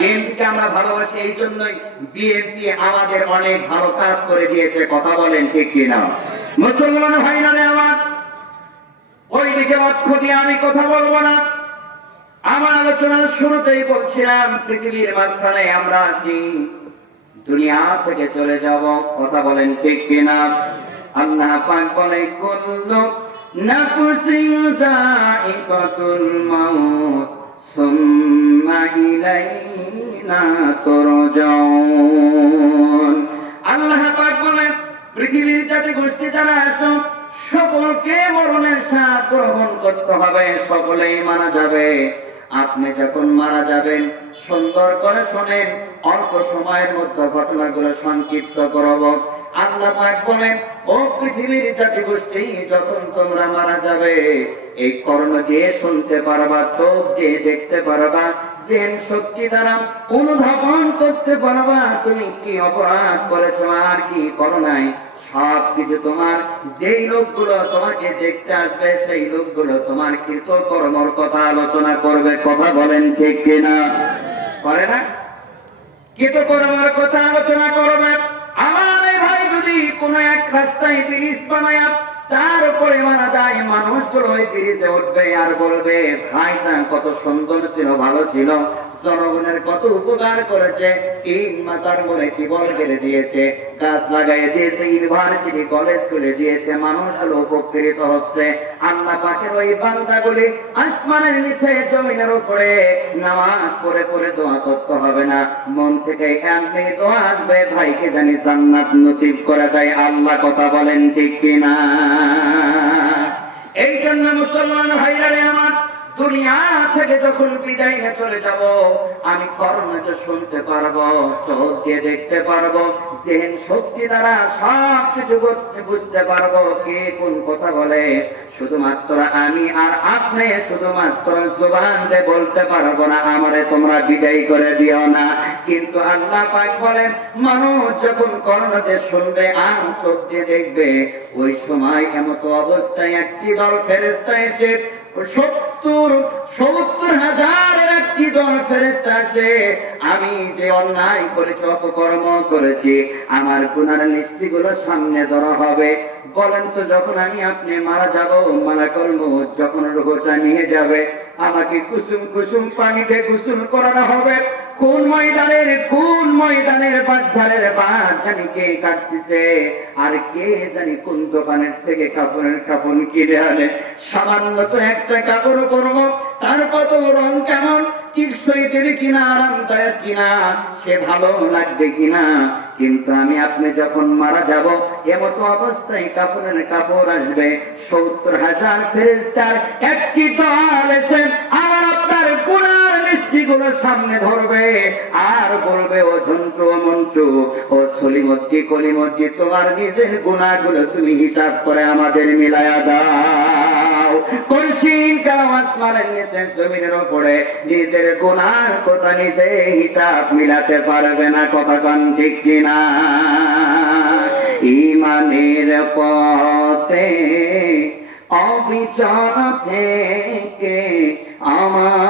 বিএনপিকে আমরা ভালোবাসি এই জন্যই বিএনপি আমাদের অনেক ভালো কাজ করে দিয়েছে, কথা বলেন ঠিক কিনা। মুসলমান ভাইরা আমার? ওই দিকে লক্ষ্য দিয়ে আমি কথা বলব না। আমার আলোচনার শুরুতেই বলছিলাম, পৃথিবীর মাঝখানে আমরা আছি, দুনিয়া থেকে চলে যাব, কথা বলেন ঠিক কিনা। আল্লাহ পাক বলে, কুল্লু নাফসিন যায়িকাতুল মাউত। সুম্মা ইলাইনা তুরজাউন আল্লাহ পাক পৃথিবীর জাতি গোষ্ঠী যারা আছো, সকলকে মরণের স্বাদ গ্রহণ করতে হবে, সকলেই মারা যাবে। আপনি যখন মারা যাবেন, সুন্দর করে শোনেন অল্প সময়ের মধ্যে ঘটনাগুলো সংক্ষিপ্ত করব। আল্লাহ পাক বলেন, ও পৃথিবীর জাতি গোষ্ঠী, যখন তোমরা মারা যাবে এই কর্ণ দিয়ে শুনতে পারবা, চোখ দিয়ে দেখতে পারবা জেন শক্তি দ্বারা অনুধাবন করতে পারবা, তুমি কি অপরাধ করেছ আর কি করো নাই সব কিছু তোমার, যেই লোকগুলো তোমাকে দেখতে আসবে, সেই লোকগুলো তোমার কৃত কর্মর কথা আলোচনা করবে, কথা বলেন ঠিক কিনা? করে না? কৃত কর্মর কথা আলোচনা করবে। আমার ভাই যদি কোন এক রাস্তায় ব্রিজ বানায় তার উপরে মারা যায় মানুষগুলো ওই ব্রিজে উঠবে আর বলবে ভাইটা কত সুন্দর ছিল, ভালো ছিল। জনগণের কত উপকার করেছে? তিন মাতার মনে টিবল কেটে দিয়েছে? গাছ লাগাই দিয়েছে ইউনিভার্সিটি কলেজ খুলে দিয়েছে, মানুষগুলো উপকৃত হচ্ছে। আল্লাহ পাকের ওই বান্দাগুলি আসমানের নিচে, জমিনের উপরে নামাজ পড়ে পড়ে দোয়া করতে হবে না। মন থেকে এমনি দোয়া আসবে, ভাইকে জানি জান্নাত নসিব করে দেয়। আল্লাহ কথা বলেন ঠিক কিনা? এই জন্য মুসলমান ভাইরা আমার দুনিয়া থেকে যখন বিদায় চলে যাব, আমি কর্ণকে শুনতে পারব, চোখ দিয়ে দেখতে পারব জেন শক্তি দ্বারা সব কিছু বুঝতে পারব, কে কোন কথা বলে? শুধুমাত্র আমি আর আপনি শুধুমাত্র জোবান দিয়ে বলতে পারব না, আমারে তোমরা বিদায় করে দিও না। কিন্তু আল্লাহ পাক বলেন, মানুষ যখন কর্ণতে শুনবে আর চোখ দিয়ে দেখবে, ওই সময় এমত অবস্থায় একটি দল ফেরেস্তা এসে সত্তর সত্তর হাজারের একটি দল ফেরেস্তা আসে, আমি যে অন্যায় করেছি, অপকর্ম করেছি, আমার গুনার লিস্টি গুলো সামনে ধরা হবে। বলেন তো, যখন আমি আপনি মারা যাব, মারা করব, যখন রোগটা নিয়ে যাবে, আমাকে কুসুম কুসুম পানিতে কুসুম করানো হবে। কোন ময়দানের কোন ময়দানের বাচ্চারের বাদ কে কাটতেছে? আর কে জানি কোন দোকানের থেকে কাপড়ের কাপড় কিনে আনে? সামান্য তো একটা কাপড় পরবো, তার কত রং কেমন? আরামদায়ক কিনা? সে ভালো লাগবে কিনা? কিন্তু আমি আপনি যখন মারা অবস্থায় কাপড়ের কাপড় আসবে। সত্তর হাজার একটি আমার আপনার গুণার মিষ্টি গুলো সামনে ধরবে, আর বলবে, ও যন্ত্র মন্ত্র, ও সলিমদ্দি কলিমদ্দি তোমার নিজের গুণাগুলো তুমি হিসাব করে আমাদের মিলায়া দাও। না ইমানের পথে, অবিচল থেকে আমার